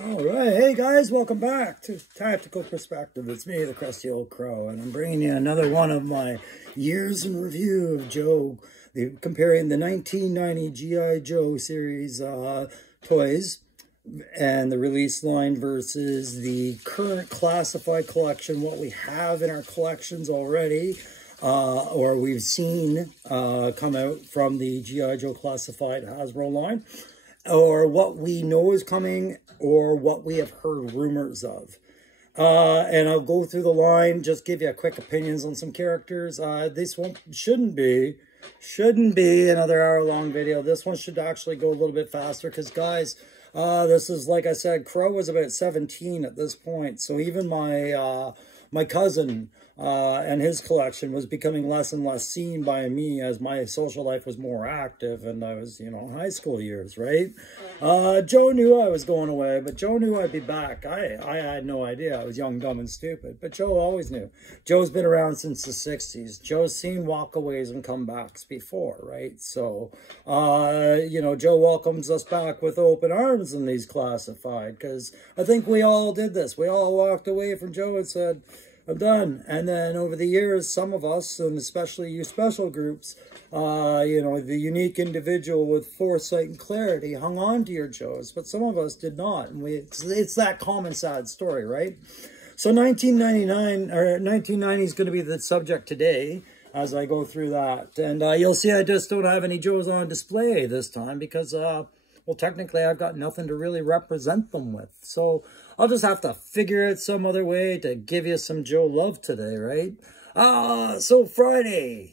All right, hey guys, welcome back to Tactical Perspective. It's me, the crusty old crow, and I'm bringing you another one of my years in review of Joe, comparing the 1990 G.I. Joe series toys and the release line versus the current classified collection, what we have in our collections already, or we've seen come out from the G.I. Joe classified Hasbro line, or what we know is coming, or what we have heard rumors of. And I'll go through the line, just give you quick opinions on some characters. This one shouldn't be another hour-long video. This one should actually go a little bit faster, because guys, this is, like I said, Crow was about 17 at this point, so even my my cousin and his collection was becoming less and less seen by me as my social life was more active, and I was, high school years, right? Joe knew I was going away, but Joe knew I'd be back. I had no idea. I was young, dumb, and stupid, but Joe always knew. Joe's been around since the 60s. Joe's seen walkaways and comebacks before, right? So, Joe welcomes us back with open arms in these classified, because I think we all did this. We all walked away from Joe and said, I'm done. And then over the years, some of us, and especially you special groups, the unique individual with foresight and clarity hung on to your Joes, but some of us did not. And it's that common sad story, right? So 1990 is going to be the subject today as I go through that. And you'll see I just don't have any Joes on display this time because, well, technically I've got nothing to really represent them with. So I'll just have to figure out some other way to give you some Joe love today, right? So Fridays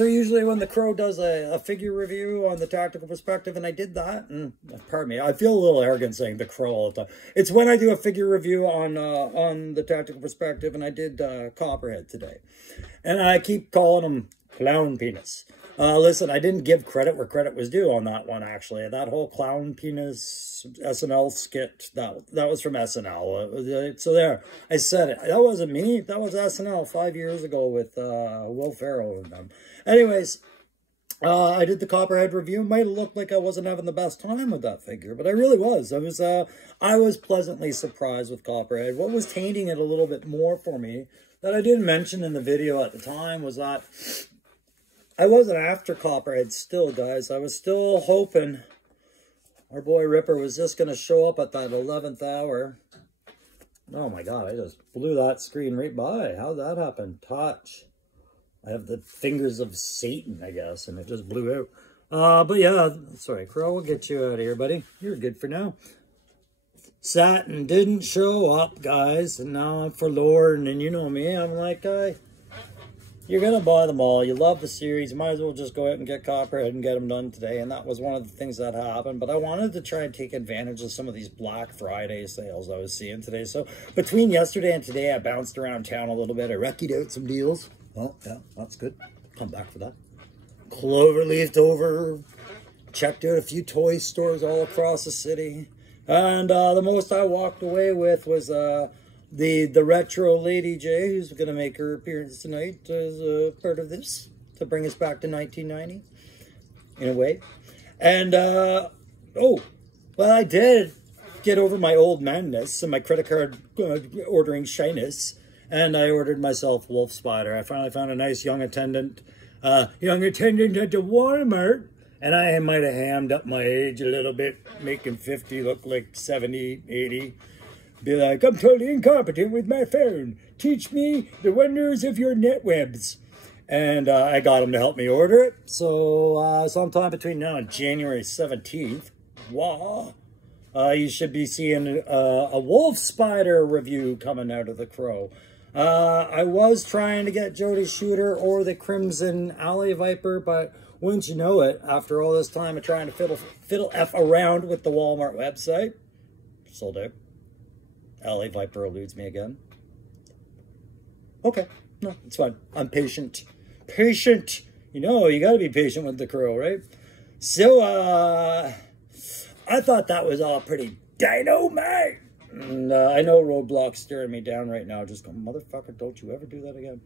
are usually when the Crow does a figure review on the Tactical Perspective, and I did that. And pardon me, I feel a little arrogant saying the Crow all the time. It's when I do a figure review on the Tactical Perspective, and I did Copperhead today. And I keep calling him Clown Penis. Listen, I didn't give credit where credit was due on that one, actually. That whole Clown Penis SNL skit, that was from SNL. So there, I said it. That wasn't me. That was SNL 5 years ago with Will Ferrell and them. Anyways, I did the Copperhead review. It might have looked like I wasn't having the best time with that figure, but I really was. I was pleasantly surprised with Copperhead. What was tainting it a little bit more for me, that I didn't mention in the video at the time, was that I wasn't after Copperhead still, guys. I was still hoping our boy Ripper was just going to show up at that 11th hour. Oh my God, I just blew that screen right by. How'd that happen? Touch. I have the fingers of Satan, I guess, and it just blew out. But yeah, sorry, Crow, we'll get you out of here, buddy. You're good for now. Satin didn't show up, guys, and now I'm forlorn, and you know me, I'm like, you're going to buy them all. You love the series. You might as well just go out and get Copperhead and get them done today. And that was one of the things that happened. But I wanted to try and take advantage of some of these Black Friday sales I was seeing today. So between yesterday and today, I bounced around town a little bit. I reckied out some deals. Oh, yeah, that's good. Come back for that. Cloverleafed over. Checked out a few toy stores all across the city. And the most I walked away with was the retro Lady J, who's going to make her appearance tonight as a part of this, to bring us back to 1990, in a way. And, well, I did get over my old madness and my credit card ordering shyness, and I ordered myself Wolf Spider. I finally found a nice young attendant at the Walmart, and I might have hammed up my age a little bit, making 50 look like 70, 80. Be like, I'm totally incompetent with my phone. Teach me the wonders of your netwebs. And I got him to help me order it. So sometime between now and January 17th, you should be seeing a Wolf Spider review coming out of the Crow. I was trying to get Jody Shooter or the Crimson Alley Viper, but wouldn't you know it, after all this time of trying to fiddle F around with the Walmart website, sold out. Alley Viper eludes me again. Okay, no, it's fine. I'm patient. Patient! You gotta be patient with the Crow, right? So, I thought that was all pretty dynamite. And I know Roadblock's staring me down right now, just going, motherfucker, don't you ever do that again.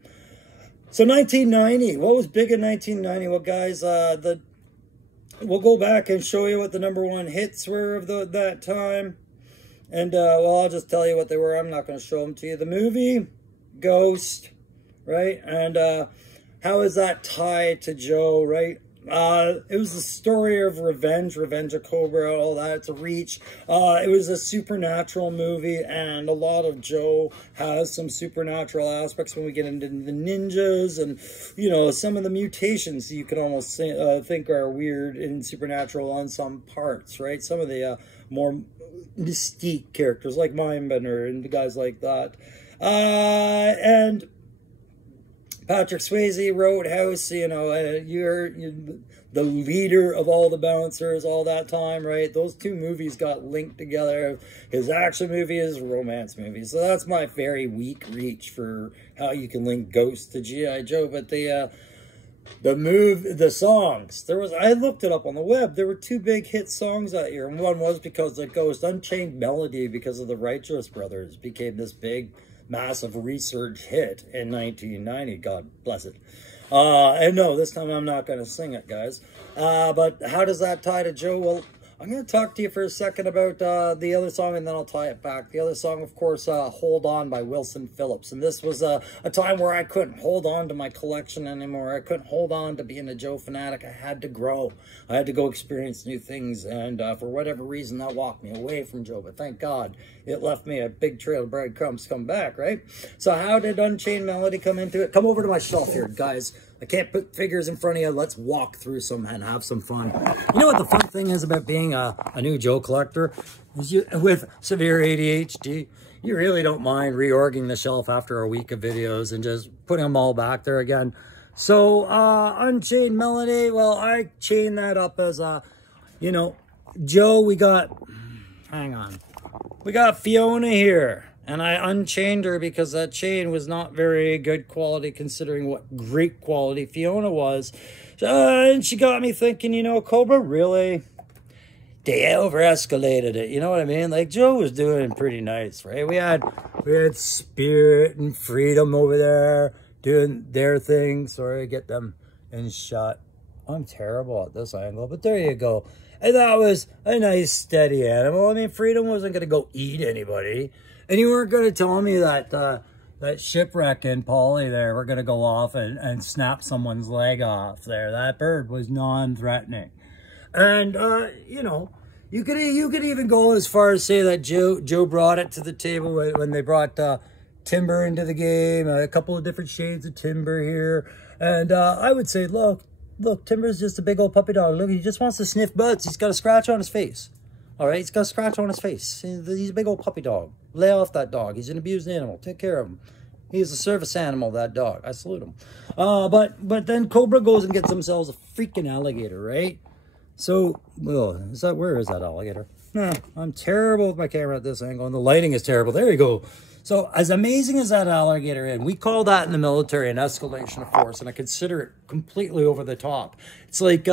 So 1990, what was big in 1990? Well, guys, we'll go back and show you what the #1 hits were of that time. And, well, I'll just tell you what they were. I'm not going to show them to you. The movie, Ghost, right? And how is that tied to Joe, right? It was the story of Revenge of Cobra, all that. It's a reach. It was a supernatural movie, and a lot of Joe has some supernatural aspects when we get into the ninjas and, you know, some of the mutations you could almost say, think are weird and supernatural on some parts, right? Some of the more mystique characters like Mindbender and the guys like that. And Patrick Swayze, Roadhouse, you know, you're the leader of all the bouncers all that time, right? Those two movies got linked together. His action movie, his romance movie. So that's my very weak reach for how you can link Ghost to G.I. Joe. But the songs, I looked it up on the web. There were two big hit songs that year. And one was because the Ghost, Unchained Melody, because of the Righteous Brothers, became this big massive research hit in 1990. God bless it. And no, this time I'm not going to sing it, guys. But how does that tie to Joe? Well, I'm going to talk to you for a second about the other song, and then I'll tie it back. The other song, of course, Hold On by Wilson Phillips. And this was a time where I couldn't hold on to my collection anymore. I couldn't hold on to being a Joe fanatic. I had to grow. I had to go experience new things. And for whatever reason, that walked me away from Joe. But thank God it left me a big trail of breadcrumbs come back, right? So how did Unchained Melody come into it? Come over to my shelf here, guys. I can't put figures in front of you. Let's walk through some and have some fun. You know what the fun thing is about being a new Joe collector? Is with severe ADHD, you really don't mind reorging the shelf after a week of videos and just putting them all back there again. So, Unchained Melody, well, I chained that up as you know, Joe, we got Fiona here. And I unchained her because that chain was not very good quality considering what great quality Fiona was. And she got me thinking, you know, Cobra, really? They over-escalated it, you know what I mean? Like, Joe was doing pretty nice, right? We had Spirit and Freedom over there doing their thing. Sorry, get them in shot. I'm terrible at this angle, but there you go. And that was a nice, steady animal. I mean, Freedom wasn't going to go eat anybody. And you weren't going to tell me that that shipwreck in Polly there, we're going to go off and snap someone's leg off there. That bird was non-threatening. And, you know, you could even go as far as say that Joe brought it to the table when they brought Timber into the game, a couple of different shades of Timber here. And I would say, look, Timber's just a big old puppy dog. Look, he just wants to sniff butts. He's got a scratch on his face. All right, he's got a scratch on his face. He's a big old puppy dog. Lay off that dog. He's an abused animal. Take care of him. He's a service animal, that dog. I salute him. But then Cobra goes and gets themselves a freaking alligator, right? So, well, where is that alligator? No, I'm terrible with my camera at this angle, and the lighting is terrible. There you go. So, as amazing as that alligator is, we call that in the military an escalation of force, and I consider it completely over the top. It's like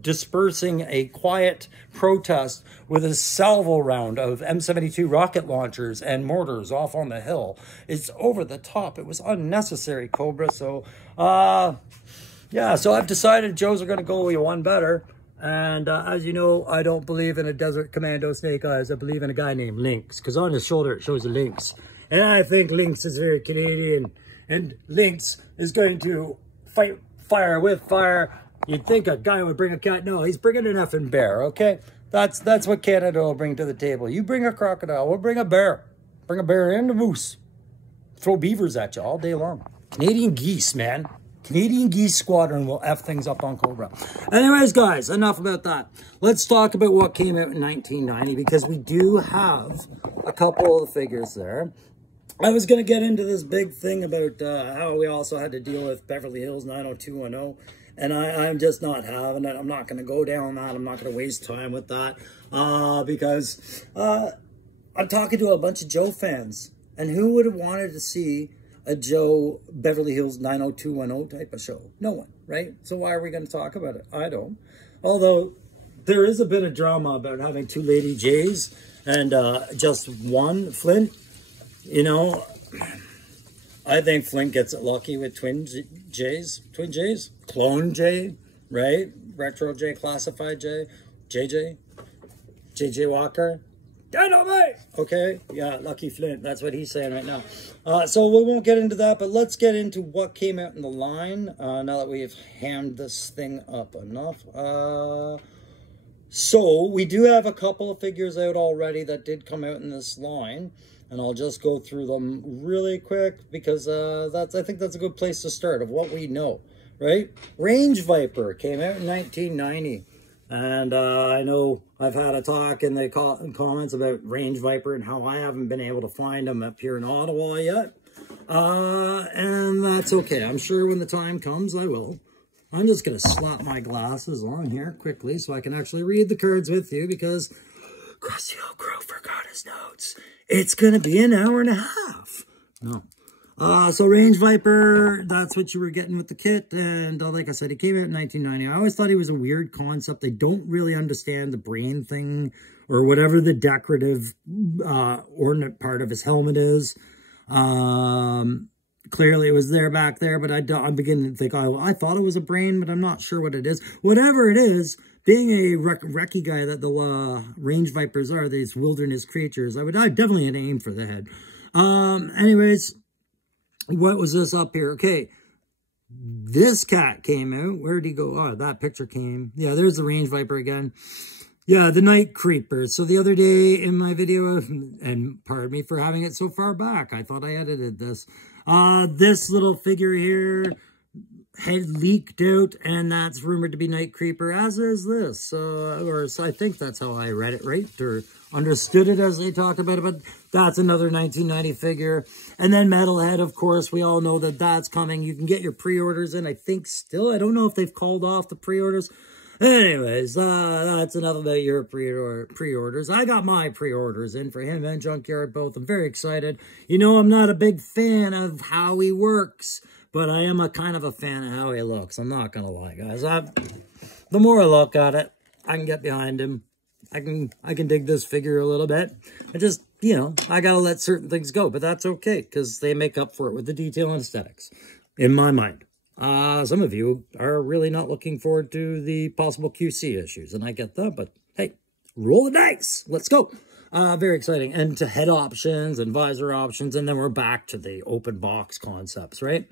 dispersing a quiet protest with a salvo round of M72 rocket launchers and mortars off on the hill. It's over the top. It was unnecessary, Cobra. So, yeah, so I've decided Joe's are going to go one better. And as you know, I don't believe in a Desert Commando Snake Eyes. I believe in a guy named Lynx, because on his shoulder it shows a lynx. And I think Lynx is very Canadian. And Lynx is going to fight fire with fire. You'd think a guy would bring a cat. No, he's bringing an effing bear, okay? That's what Canada will bring to the table. You bring a crocodile, we'll bring a bear. Bring a bear and a moose. Throw beavers at you all day long. Canadian geese, man. Canadian Geese Squadron will F things up on Cobra. Anyways, guys, enough about that. Let's talk about what came out in 1990, because we do have a couple of figures there. I was going to get into this big thing about how we also had to deal with Beverly Hills 90210, and I'm just not having it. I'm not going to go down that. I'm not going to waste time with that because I'm talking to a bunch of Joe fans, and who would have wanted to see a Joe Beverly Hills 90210 type of show? No one, right? So why are we going to talk about it? I don't. Although there is a bit of drama about having two Lady J's and just one Flint. You know, I think Flint gets it lucky with twin J's, clone J, right? Retro J, classified J, JJ Walker. Dynamite! Okay, yeah, Lucky Flint. That's what he's saying right now. So we won't get into that, but let's get into what came out in the line now that we've hammed this thing up enough. So we do have a couple of figures out already that did come out in this line. And I'll just go through them really quick because I think that's a good place to start of what we know, right? Range Viper came out in 1990. And I know I've had a talk in the comments about Range Viper and how I haven't been able to find them up here in Ottawa yet. And that's okay. I'm sure when the time comes, I will. I'm just going to slap my glasses on here quickly so I can actually read the cards with you because Crusty Old Crow forgot his notes. It's going to be an hour and a half. No. So Range Viper, that's what you were getting with the kit. And like I said, he came out in 1990. I always thought he was a weird concept. I don't really understand the brain thing or whatever the decorative ornament part of his helmet is. Clearly it was there back there, but I'm beginning to think, oh, I thought it was a brain, but I'm not sure what it is. Whatever it is, being a recce guy that the Range Vipers are, these wilderness creatures, I'd definitely aim for the head. Anyways, what was this up here? Okay, this cat came out. Where did he go? Oh, that picture came. Yeah, there's the Range Viper again. Yeah, the Night Creeper. So the other day in my video, and pardon me for having it so far back, I thought I edited this. This little figure here had leaked out, and that's rumored to be Night Creeper, as is this. Or I think that's how I read it, right? Or understood it as they talked about it, but that's another 1990 figure. And then Metalhead, of course, we all know that that's coming. You can get your pre-orders in, I think, still. I don't know if they've called off the pre-orders. Anyways, that's enough about your pre-orders. I got my pre-orders in for him and Junkyard both. I'm very excited. You know, I'm not a big fan of how he works, but I am a kind of a fan of how he looks. I'm not going to lie, guys. The more I look at it, I can get behind him. I can dig this figure a little bit. I just, you know, I got to let certain things go, but that's okay because they make up for it with the detail and aesthetics, in my mind. Some of you are really not looking forward to the possible QC issues, and I get that, but hey, roll the dice. Let's go. Very exciting. And to head options and visor options, and then we're back to the open box concepts, right?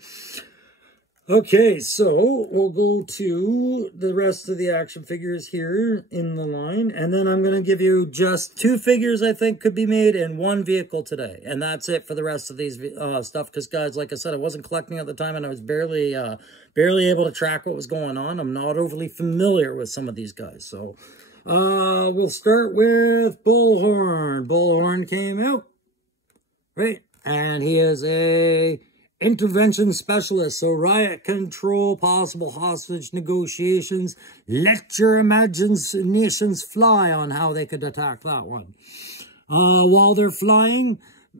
Okay, so we'll go to the rest of the action figures here in the line, and then I'm going to give you just 2 figures I think could be made and 1 vehicle today, and that's it for the rest of these stuff, because guys, like I said, I wasn't collecting at the time, and I was barely able to track what was going on. I'm not overly familiar with some of these guys, so we'll start with Bullhorn. Bullhorn came out, right, and he is a intervention specialist, so riot control, possible hostage negotiations. Let your imaginations fly on how they could attack that one. While they're flying,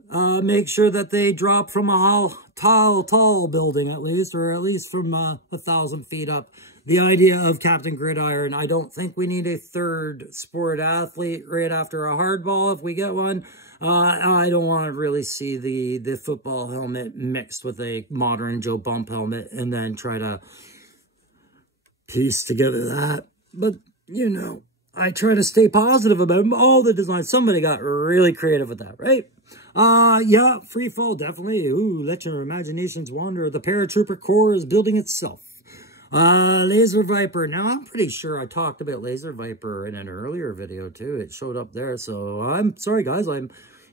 make sure that they drop from a tall building at least, or at least from 1,000 feet up. The idea of Captain Gridiron, I don't think we need a 3rd sport athlete right after a hardball if we get one. I don't want to really see the football helmet mixed with a modern Joe Bump helmet and then try to piece together that. But, you know, I try to stay positive about all the designs. Somebody got really creative with that, right? Yeah, free fall, definitely. Ooh, let your imaginations wander. The Paratrooper Corps is building itself. Laser Viper. Now, I'm pretty sure I talked about Laser Viper in an earlier video, too. It showed up there, so I'm sorry, guys.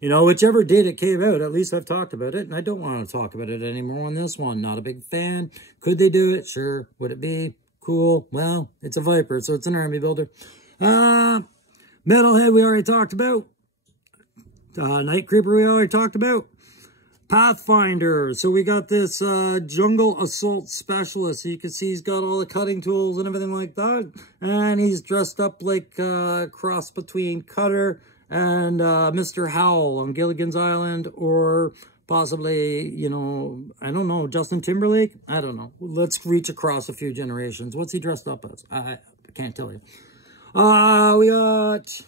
You know, whichever date it came out, at least I've talked about it, and I don't want to talk about it anymore on this one. Not a big fan. Could they do it? Sure. Would it be cool? Well, it's a Viper, so it's an army builder. Metalhead, we already talked about. Night Creeper, we already talked about. Pathfinder. So we got this jungle assault specialist. So you can see he's got all the cutting tools and everything like that. And he's dressed up like a cross between Cutter and Mr. Howell on Gilligan's Island, or possibly, you know, I don't know, Justin Timberlake? I don't know. Let's reach across a few generations. What's he dressed up as? I can't tell you. We got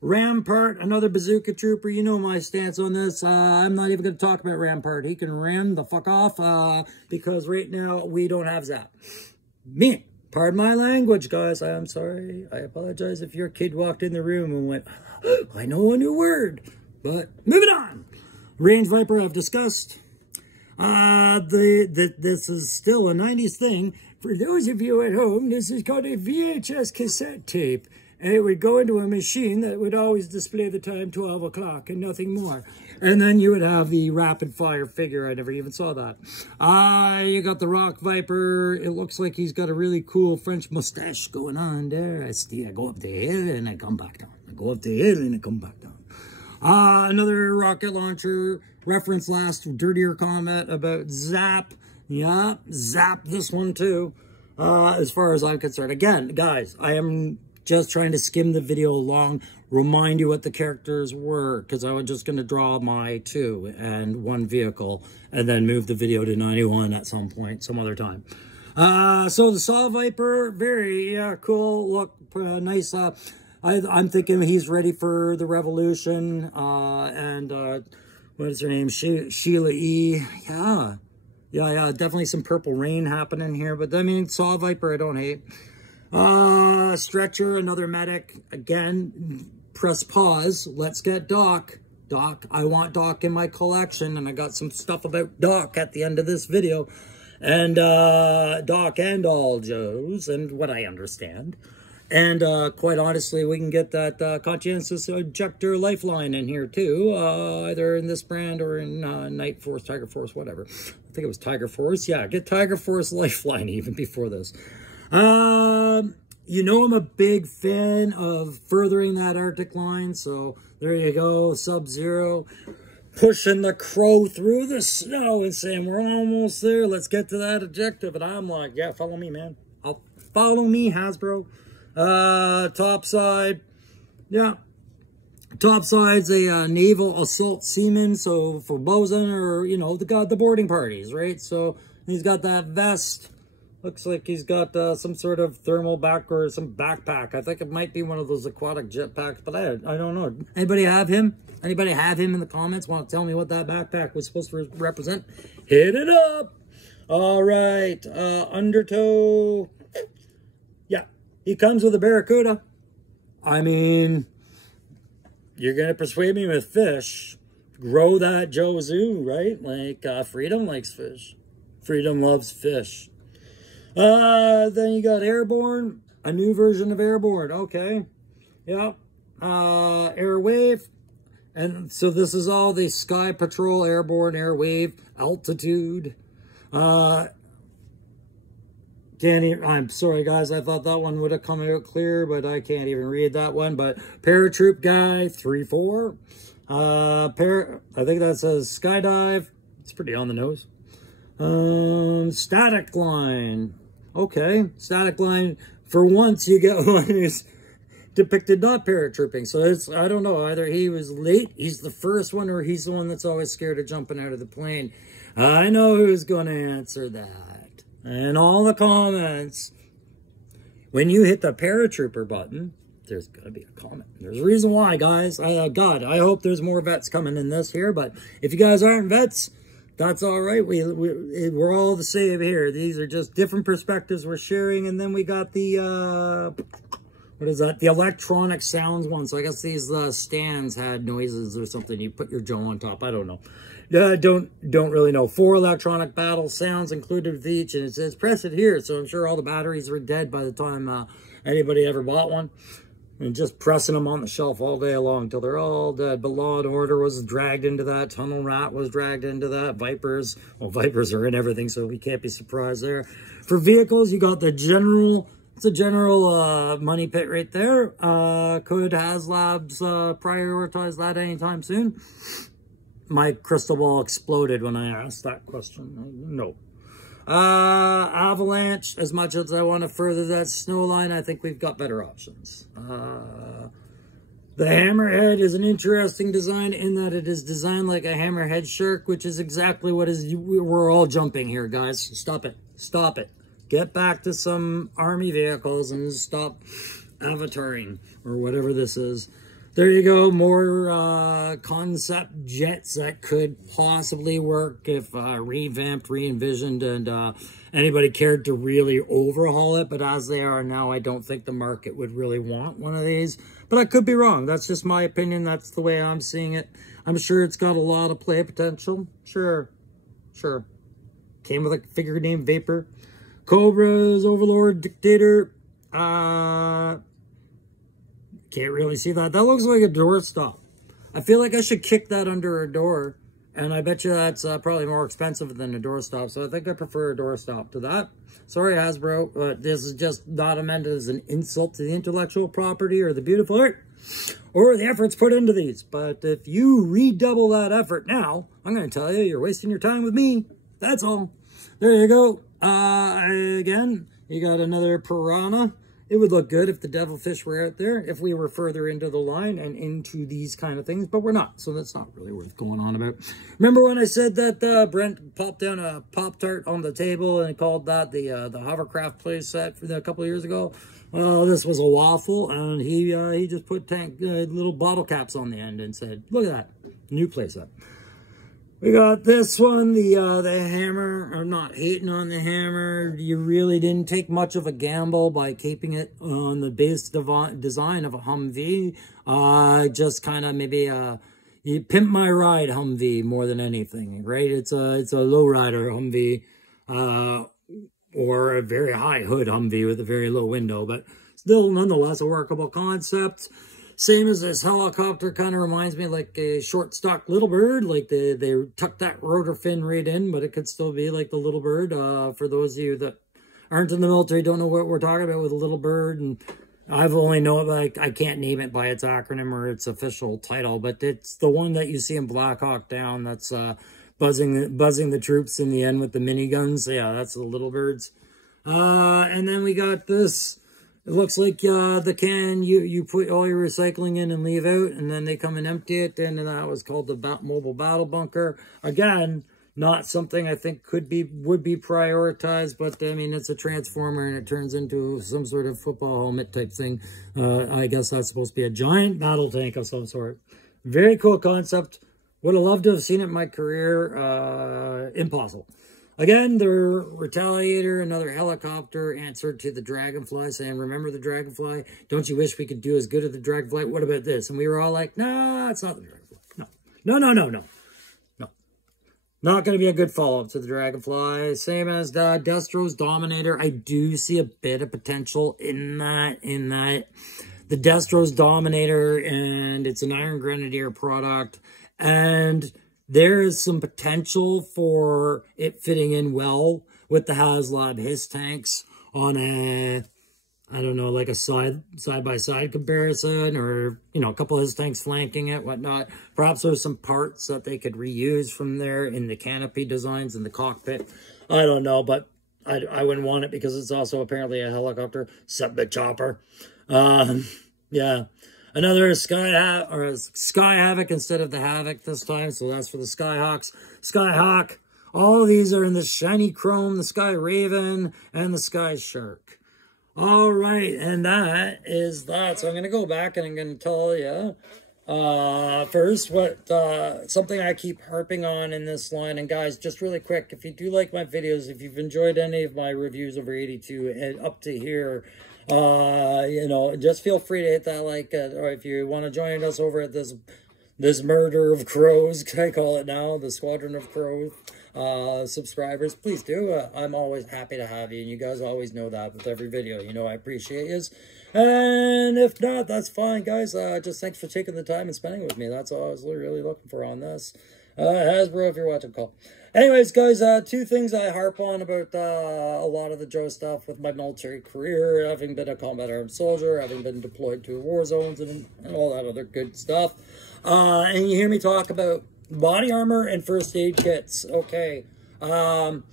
Rampart, another bazooka trooper. You know my stance on this. I'm not even going to talk about Rampart. He can ram the fuck off because right now we don't have Zap. Me, Pardon my language, guys. I am sorry. I apologize if your kid walked in the room and went, I know a new word. But moving on. Range Viper I've discussed. This is still a 90s thing. For those of you at home, this is called a VHS cassette tape. And it would go into a machine that would always display the time 12 o'clock and nothing more. And then you would have the rapid fire figure. I never even saw that. You got the Rock Viper. It looks like he's got a really cool French mustache going on there. I go up the hill and I come back down. I go up the hill and I come back down. Another rocket launcher. Reference last Dirtier comment about Zap. Yeah, Zap this one too. As far as I'm concerned. Again, guys, I am just trying to skim the video along, remind you what the characters were, because I was just going to draw my 2 and 1 vehicle, and then move the video to 91 at some point, some other time. So the Saw Viper, very cool, look, nice. I'm thinking he's ready for the Revolution, and what is her name, Sheila E. Yeah, definitely some Purple Rain happening here, but I mean, Saw Viper I don't hate. Stretcher, another medic. Again, press pause. Let's get Doc. Doc, I want Doc in my collection, and I got some stuff about Doc at the end of this video. And Doc and all Joes, and what I understand. And quite honestly, we can get that conscientious ejector lifeline in here too, either in this brand or in Night Force, Tiger Force, whatever. I think it was Tiger Force. Yeah, get Tiger Force lifeline even before this. You know I'm a big fan of furthering that Arctic line, so there you go, Sub-Zero, pushing the Crow through the snow and saying, we're almost there, let's get to that objective. And I'm like, yeah, follow me, man. Follow me, Hasbro. Topside, yeah. Topside's a naval assault seaman, so for bosun or, you know, the boarding parties, right? So he's got that vest. Looks like he's got some sort of thermal back or some backpack. I think it might be one of those aquatic jetpacks, but I don't know. Anybody have him? Anybody have him in the comments? Want to tell me what that backpack was supposed to represent? Hit it up! All right, Undertow. Yeah, he comes with a Barracuda. I mean, you're going to persuade me with fish. Grow that Joe Zoo, right? Like, Freedom likes fish. Freedom loves fish. Then you got Airborne, a new version of Airborne. Okay. Yep. Airwave. And so this is all the Sky Patrol, Airborne, Airwave, Altitude. I'm sorry, guys. I thought that one would have come out clear, but I can't even read that one. But Paratroop Guy, 3-4. I think that says Skydive. It's pretty on the nose. Static Line. Okay, Static Line. For once, you get one who's depicted not paratrooping. So it's, I don't know, either he was late, he's the first one, or he's the one that's always scared of jumping out of the plane. I know who's going to answer that. And all the comments. When you hit the paratrooper button, there's going to be a comment. There's a reason why, guys. God, I hope there's more vets coming in this here. But if you guys aren't vets, that's all right. We're all the same here. These are just different perspectives we're sharing. And then we got the, what is that? The electronic sounds one. So I guess these stands had noises or something. You put your Joe on top. I don't know. Don't really know. 4 electronic battle sounds included with each. And it says press it here. So I'm sure all the batteries were dead by the time anybody ever bought one. And just pressing them on the shelf all day long until they're all dead. But Law and Order was dragged into that. Tunnel Rat was dragged into that. Vipers. Well, Vipers are in everything, so we can't be surprised there. For vehicles, you got the general... It's a general money pit right there. Could HasLabs prioritize that anytime soon? My crystal ball exploded when I asked that question. No. Avalanche, as much as I want to further that snow line, I think we've got better options. The Hammerhead is an interesting design in that it is designed like a Hammerhead shark, which is exactly what is, we're all jumping here, guys. Stop it. Stop it. Get back to some army vehicles and stop avataring or whatever this is. there you go. More concept jets that could possibly work if revamped, re-envisioned, and anybody cared to really overhaul it. But as they are now, I don't think the market would really want one of these. But I could be wrong. That's just my opinion. That's the way I'm seeing it. I'm sure it's got a lot of play potential. Sure. Came with a figure named Vapor. Cobra's Overlord Dictator. Can't really see that. That looks like a doorstop. I feel like I should kick that under a door. And I bet you that's probably more expensive than a doorstop. So I think I prefer a doorstop to that. Sorry, Hasbro, but this is just not meant as an insult to the intellectual property or the beautiful art or the efforts put into these. But if you redouble that effort now, I'm going to tell you, you're wasting your time with me. That's all. There you go. Again, you got another piranha. It would look good if the devilfish were out there, if we were further into the line and into these kind of things, but we're not, so that's not really worth going on about. Remember when I said that Brent popped down a Pop-Tart on the table and he called that the hovercraft play set for a couple of years ago? Well, this was a waffle, and he just put little bottle caps on the end and said, look at that, new play set. We got this one, the hammer. I'm not hating on the hammer. You really didn't take much of a gamble by keeping it on the base design of a Humvee. Just kind of maybe you pimp my ride Humvee more than anything, right? It's a lowrider Humvee, or a very high hood Humvee with a very low window, but still nonetheless a workable concept. Same as this helicopter, kind of reminds me like a short stock Little Bird. Like they tucked that rotor fin right in, but it could still be like the Little Bird. For those of you that aren't in the military, don't know what we're talking about with a Little Bird. And I've only known, like, I can't name it by its acronym or its official title, but it's the one that you see in Black Hawk Down. That's buzzing the troops in the end with the miniguns. Yeah, that's the Little Birds. And then we got this. It looks like the can you put all your recycling in and leave out, and then they come and empty it. And that was called the mobile battle bunker. Again, not something I think would be prioritized, but I mean it's a transformer and it turns into some sort of football helmet type thing. I guess that's supposed to be a giant battle tank of some sort. Very cool concept. Would have loved to have seen it in my career. Impossible. Again, the Retaliator, another helicopter, answered to the Dragonfly, saying, remember the Dragonfly? Don't you wish we could do as good as the Dragonfly? What about this? And we were all like, nah, it's not the Dragonfly. No. Not going to be a good follow-up to the Dragonfly. Same as Destro's Dominator. I do see a bit of potential in that. The Destro's Dominator, and it's an Iron Grenadier product, and there is some potential for it fitting in well with the HasLab Hiss tanks on a, I don't know, like a side-by-side comparison, or, you know, a couple of Hiss tanks flanking it, whatnot. Perhaps there's some parts that they could reuse from there in the canopy designs in the cockpit. I don't know, but I wouldn't want it because it's also apparently a helicopter, sub chopper. Yeah. Another Sky Havoc instead of the Havoc this time. So that's for the Skyhawks. Skyhawk. All of these are in the shiny chrome, the Sky Raven, and the Sky Shark. All right. And that is that. So I'm going to go back and I'm going to tell you first what something I keep harping on in this line. And guys, just really quick, if you do like my videos, if you've enjoyed any of my reviews over 82 and up to here, you know, just feel free to hit that like, or if you want to join us over at this murder of crows, I call it now, the Squadron of Crows subscribers, please do. I'm always happy to have you, and you guys always know that with every video. You know I appreciate you. And if not, that's fine, guys. Just thanks for taking the time and spending with me. That's all I was really looking for on this. Hasbro, if you're watching, call. Anyways, guys, two things I harp on about a lot of the Joe stuff with my military career, having been a combat armed soldier, having been deployed to war zones, and all that other good stuff. And you hear me talk about body armor and first aid kits. Okay, I'm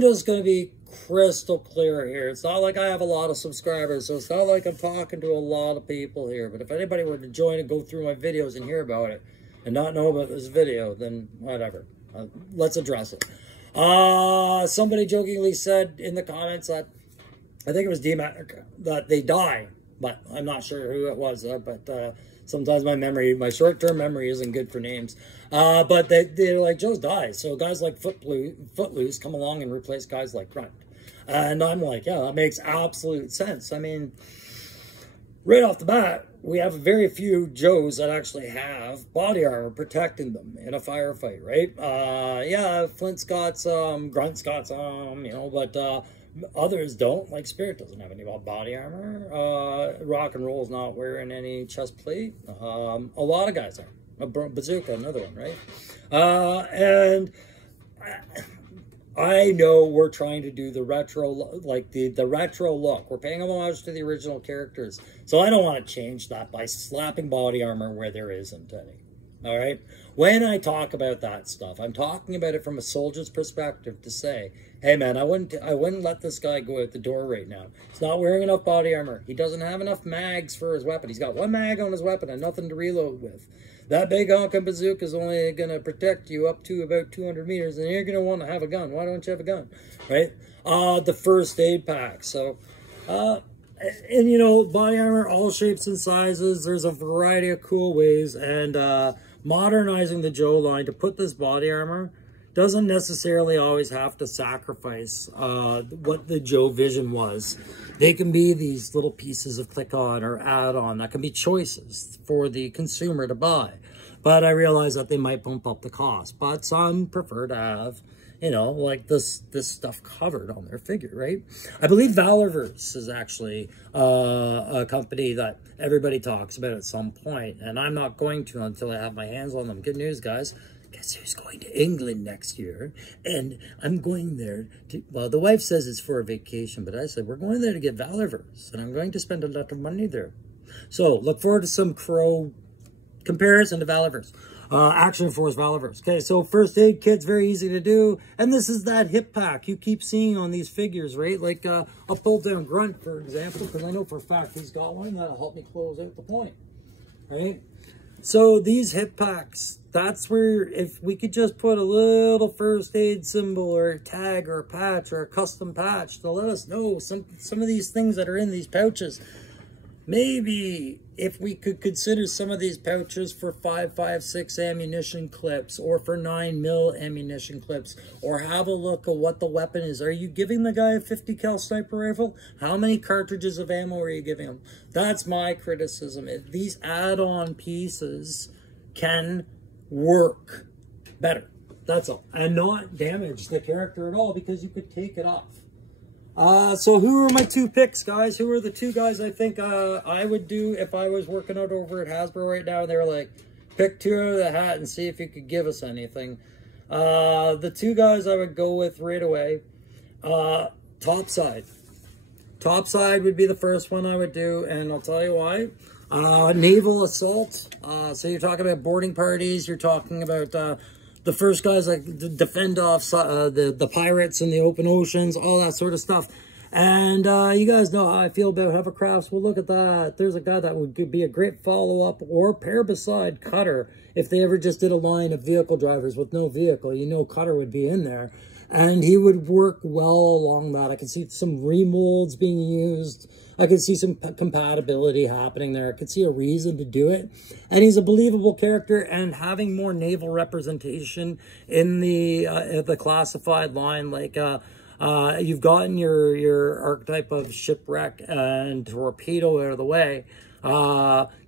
just going to be crystal clear here. It's not like I have a lot of subscribers, so it's not like I'm talking to a lot of people here. But if anybody were to join and go through my videos and hear about it and not know about this video, then whatever. Let's address it. Somebody jokingly said in the comments that, I think it was D-Mac, that they die, but I'm not sure who it was, but Sometimes my short-term memory isn't good for names. But they're like, Joe's dies. So guys like Footloose come along and replace guys like Grunt. And I'm like, yeah, that makes absolute sense. I mean, right off the bat, we have very few Joes that actually have body armor protecting them in a firefight, right? Yeah, Flint's got some, Grunt's got some, you know, but others don't. Like Spirit doesn't have any body armor. Rock and Roll's not wearing any chest plate. A lot of guys are. Bazooka, another one, right? And I know we're trying to do the retro, like the retro look. We're paying homage to the original characters. So I don't want to change that by slapping body armor where there isn't any. All right? When I talk about that stuff, I'm talking about it from a soldier's perspective to say, hey man, I wouldn't let this guy go out the door right now. He's not wearing enough body armor. He doesn't have enough mags for his weapon. He's got one mag on his weapon and nothing to reload with. That big honking bazooka is only going to protect you up to about 200 meters, and you're going to want to have a gun. Why don't you have a gun, right? The first aid pack. So, and you know, body armor, all shapes and sizes. There's a variety of cool ways, and modernizing the Joe line to put this body armor doesn't necessarily always have to sacrifice what the Joe vision was. They can be these little pieces of click-on or add-on that can be choices for the consumer to buy. But I realize that they might bump up the cost. But some prefer to have, you know, like this stuff covered on their figure, right? I believe Valorverse is actually a company that everybody talks about at some point, and I'm not going to until I have my hands on them. Good news, guys. Guess who's going to England next year? And I'm going there to, well, the wife says it's for a vacation, but I said, we're going there to get Valorverse, and I'm going to spend a lot of money there. So look forward to some pro comparison to Valorverse. Action Force Valorverse. Okay, so first aid kit's very easy to do. And this is that hip pack you keep seeing on these figures, right? Like a pull down Grunt, for example, because I know for a fact he's got one. That'll help me close out the point, right? So these hip packs, that's where if we could just put a little first aid symbol or a tag or a patch or a custom patch to let us know some of these things that are in these pouches. Maybe if we could consider some of these pouches for 5.56 ammunition clips or for 9mm ammunition clips, or have a look at what the weapon is. Are you giving the guy a 50 cal sniper rifle? How many cartridges of ammo are you giving him? That's my criticism. These add-on pieces can work better. That's all. And not damage the character at all, because you could take it off. So who are my two picks, guys? Who are the two guys I think I would do if I was working out over at Hasbro right now? They're like, pick two out of the hat and see if you could give us anything. The two guys I would go with right away, Topside. Topside would be the first one I would do, and I'll tell you why. Naval assault. So you're talking about boarding parties. You're talking about the first guys like defend off the pirates in the open oceans, all that sort of stuff. And you guys know how I feel about hovercrafts. Well, look at that. There's a guy that would be a great follow-up or pair beside Cutter if they ever just did a line of vehicle drivers with no vehicle. You know Cutter would be in there. And he would work well along that. I could see some remolds being used. I could see some compatibility happening there. I could see a reason to do it. And he's a believable character, and having more naval representation in the classified line, like you've gotten your archetype of shipwreck and torpedo out of the way.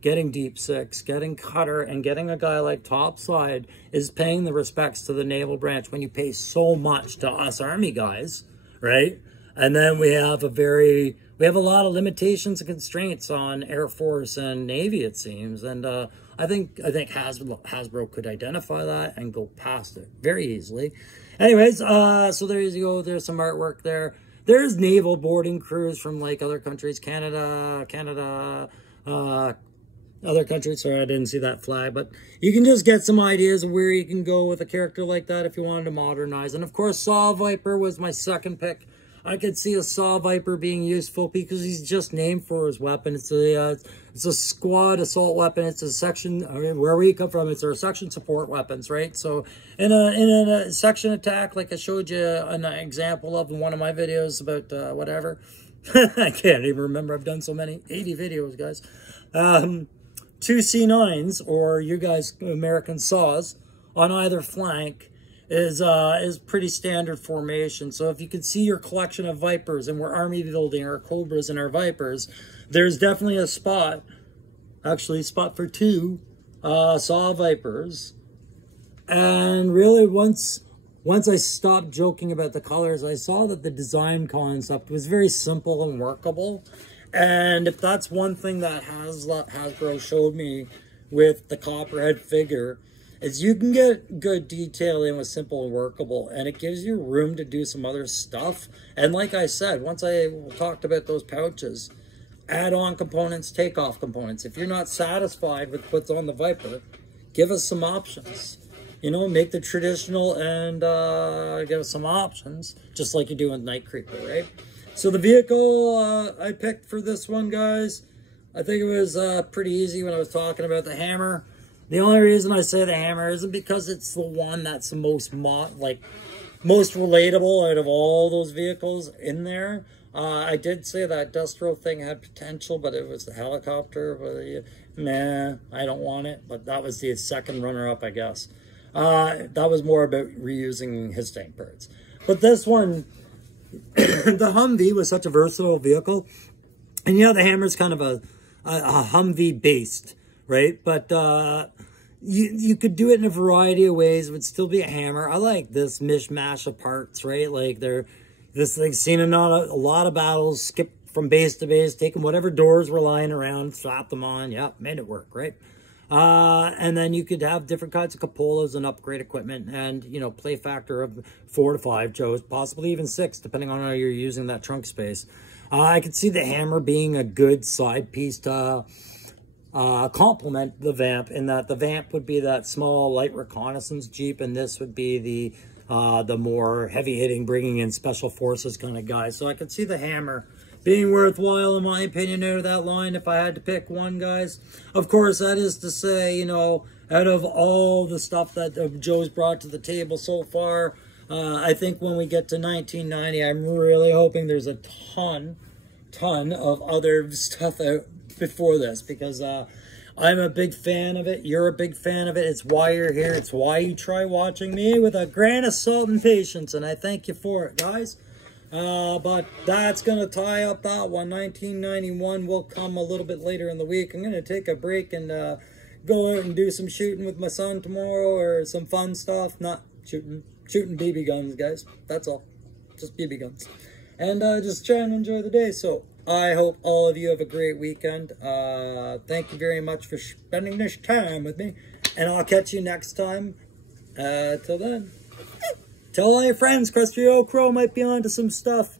Getting Deep Six, getting Cutter, and getting a guy like Topside is paying the respects to the naval branch when you pay so much to us Army guys, right? And then we have a lot of limitations and constraints on Air Force and Navy, it seems. And I think Hasbro could identify that and go past it very easily. Anyways, so there you go. There's some artwork there. There's naval boarding crews from like other countries, Canada, other countries. Sorry, I didn't see that flag, but you can just get some ideas of where you can go with a character like that if you wanted to modernize. And of course, Saw Viper was my second pick. I could see a Saw Viper being useful because he's just named for his weapon. It's a squad assault weapon. It's a section, I mean, where we come from, it's our section support weapons, right? So in a section attack, like I showed you an example of in one of my videos about whatever. I can't even remember. I've done so many, 80 videos, guys. two C9s, or you guys American saws, on either flank is pretty standard formation. So if you can see your collection of Vipers, and we're army building our Cobras and our Vipers, there's definitely a spot, actually a spot for two saw Vipers. And really, once I stopped joking about the colors, I saw that the design concept was very simple and workable. And if that's one thing that Hasbro showed me with the Copperhead figure, is you can get good detailing with simple and workable, and it gives you room to do some other stuff. And like I said, once I talked about those pouches, add-on components, take-off components. If you're not satisfied with what's on the Viper, give us some options. You know, make the traditional and give us some options, just like you do with Night Creeper, right? So the vehicle I picked for this one, guys, I think it was pretty easy when I was talking about the hammer. The only reason I say the hammer isn't because it's the one that's the most most relatable out of all those vehicles in there. I did say that Destro thing had potential, but it was the helicopter. But, nah, I don't want it. But that was the second runner-up, I guess. That was more about reusing his tank parts. But this one, the Humvee was such a versatile vehicle. And yeah, the hammer's kind of a Humvee based, right? But you could do it in a variety of ways. It would still be a hammer. I like this mishmash of parts, right? Like this thing's seen in a lot of battles, skip from base to base, taking whatever doors were lying around, slap them on. Yep, made it work, right? And then you could have different kinds of cupolas and upgrade equipment, and, you know, play factor of 4 to 5 Joes, possibly even 6, depending on how you're using that trunk space. I could see the hammer being a good side piece to complement the Vamp, in that the Vamp would be that small light reconnaissance Jeep, and this would be the more heavy-hitting, bringing in special forces kind of guy. So I could see the hammer being worthwhile, in my opinion, out of that line, if I had to pick one, guys. Of course, that is to say, you know, out of all the stuff that Joe's brought to the table so far, I think when we get to 1990, I'm really hoping there's a ton of other stuff out before this, because I'm a big fan of it. You're a big fan of it. It's why you're here. It's why you try watching me with a grain of salt and patience, and I thank you for it, guys. But that's going to tie up that one. 1991 will come a little bit later in the week. I'm going to take a break and go out and do some shooting with my son tomorrow, or some fun stuff. Not shooting BB guns, guys. That's all. Just BB guns. And just try and enjoy the day. So I hope all of you have a great weekend. Thank you very much for spending this time with me. And I'll catch you next time. Till then. Tell all your friends, Crusty Old Crow might be onto some stuff.